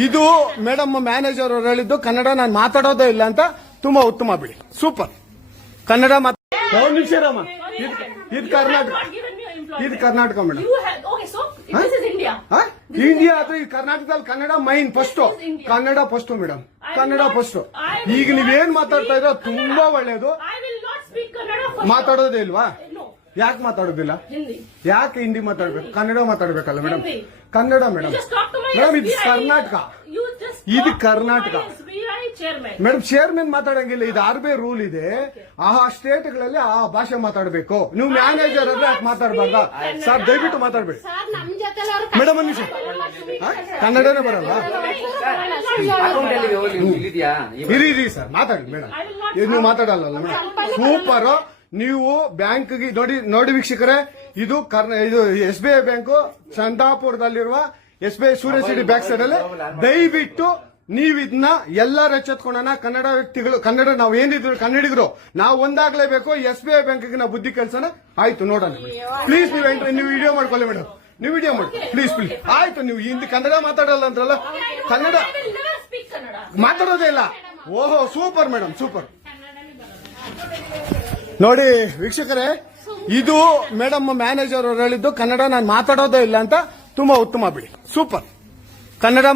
ಇದು madam manager ಅವರು ಹೇಳಿದ್ದು ಕನ್ನಡ ನಾನು ಮಾತಾಡೋದೇ ಇಲ್ಲ ಅಂತ ತುಂಬಾ ಉತ್ತಮ ಬಿಡಿ ಸೂಪರ್ ಕನ್ನಡ ನಿಮಿಷ ರಾಮ ಇದು ಕರ್ನಾಟಕ ಇದು ಕರ್ನಾಟಕ ಮೇಡಮ್ ಇಂಡಿಯಾ ಅಥವಾ ಈ ಕರ್ನಾಟಕದಲ್ಲಿ Kannada main first Kannada first madam Kannada first ಈಗ ನೀವೇನ್ ಮಾತಾಡ್ತಾ ಇರೋ ತುಂಬಾ ಒಳ್ಳೇದು ಮಾತಾಡೋದೇ ಇಲ್ವಾ ಯಾಕೆ ಮಾತಾಡೋದಿಲ್ಲ ಯಾಕೆ ಹಿಂದಿ ಮಾತಾಡ್ಬೇಕು ಕನ್ನಡ ಮಾತಾಡ್ಬೇಕಲ್ಲ ಮೇಡಮ್ ಕನ್ನಡ ಮೇಡಮ್ ಮೇಡಮ್ ಇದು ಕರ್ನಾಟಕ ಇದು ಕರ್ನಾಟಕ ಮೇಡಮ್ ಚೇರ್ಮನ್ ಮಾತಾಡಂಗಿಲ್ಲ ಇದು RBI ರೂಲ್ ಇದೆ ಆ ಸ್ಟೇಟ್ಗಳಲ್ಲಿ ಆ ಭಾಷೆ ಮಾತಾಡಬೇಕು ನೀವು ಮ್ಯಾನೇಜರ್ ಅಂದ್ರೆ ಯಾಕೆ ಮಾತಾಡ್ಬಾರ್ದ ಸರ್ ದಯವಿಟ್ಟು ಮಾತಾಡ್ಬೇಡಿ ಮೇಡಮ್ ಒಂದು ನಿಮಿಷ ಕನ್ನಡನೇ ಬರಲ್ಲ ಇರಿ ಸರ್ ಮಾತಾಡಿ ಮೇಡಮ್ ನೀವು ಮಾತಾಡಲ್ಲ ಮೇಡಮ್ ಸೂಪರ್ ನೀವು ಬ್ಯಾಂಕ್ಗೆ ನೋಡಿ ವೀಕ್ಷಕರೇ ಇದು SBI ಬ್ಯಾಂಕು ಚಂದಾಪುರದಲ್ಲಿರುವ SBI ಸೂರ್ಯ ಸಿಟಿ ಬ್ಯಾಕ್ ಸೈಡ್ ಅಲ್ಲಿ ದಯವಿಟ್ಟು ನೀವು ಇದನ್ನ ಎಲ್ಲರೂ ಎಚ್ಚೆತ್ಕೊಳ್ಳೋಣ ಕನ್ನಡ ವ್ಯಕ್ತಿಗಳು ಕನ್ನಡ ನಾವು ಏನಿದ್ರು ಕನ್ನಡಿಗರು ನಾವು ಒಂದಾಗ್ಲೇಬೇಕು SBI ಬ್ಯಾಂಕ್ಗೆ ನಾವು ಬುದ್ಧಿ ಕಲ್ಸೋಣ ಆಯ್ತು ನೋಡೋಣ ಪ್ಲೀಸ್ ನೀವು ವಿಡಿಯೋ ಮಾಡ್ಕೊಳ್ಳಿ ಮೇಡಮ್ ನೀವು ವಿಡಿಯೋ ಮಾಡಿ ಪ್ಲೀಸ್ ಆಯ್ತು ನೀವು ಹಿಂದಿ ಕನ್ನಡ ಮಾತಾಡಲ್ಲ ಅಂದ್ರಲ್ಲ ಕನ್ನಡ ಮಾತಾಡೋದೇ ಇಲ್ಲ ಓಹೋ ಸೂಪರ್ ಮೇಡಮ್ ಸೂಪರ್ ನೋಡಿ ವೀಕ್ಷಕರೇ ಇದು ಮೇಡಮ್ ಮ್ಯಾನೇಜರ್ ಅವರು ಹೇಳಿದ್ದು ಕನ್ನಡ ನಾನು ಮಾತಾಡೋದೇ ಇಲ್ಲ ಅಂತ ತುಂಬಾ ಉತ್ತಮ ಬಿಡಿ ಸೂಪರ್ ಕನ್ನಡ